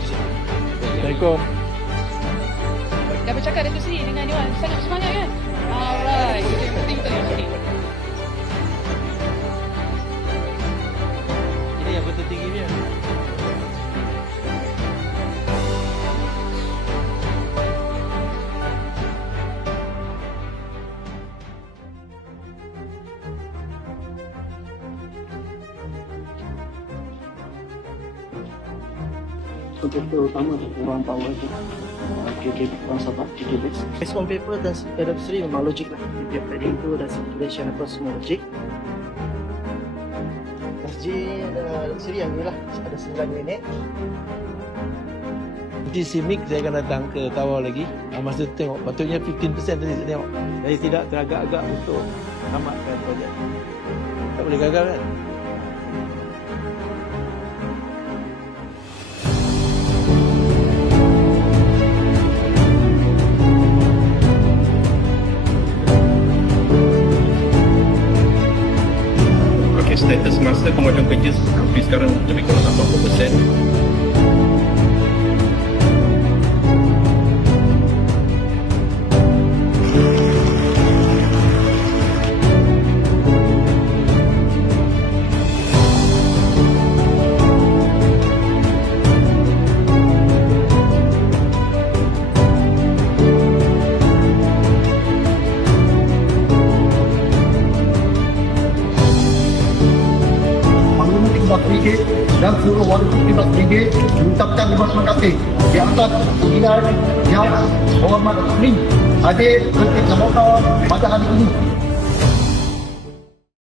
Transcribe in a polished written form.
Assalamualaikum. Dah bercakap Datuk Seri dengan Dewan, sangat semangat kan? Alright, itu yang penting, itu yang penting. Ini yang betul tingginya. Untuk terutama orang power tu orang sahabat KKB. Respon paper dan Datuk Seri memang logik lah. Dia planning tu dan circulation apa semua logik. SG Datuk Seri yang ni lah ada 9 minit. Nanti si Mick saya akan datang ke Tawau lagi. Masa tu tengok patutnya 15% tadi saya tengok. Saya tidak teragak-agak untuk tamatkan projek. Tak boleh gagal kan? Status masa pengajuan kerja sampai sekarang lebih kurang 80%. Brigade dan seluruh warga Timbas Brigade mengucapkan terima kasih di atas pilihan yang hormat ini hadir ke Semoga pada hari ini.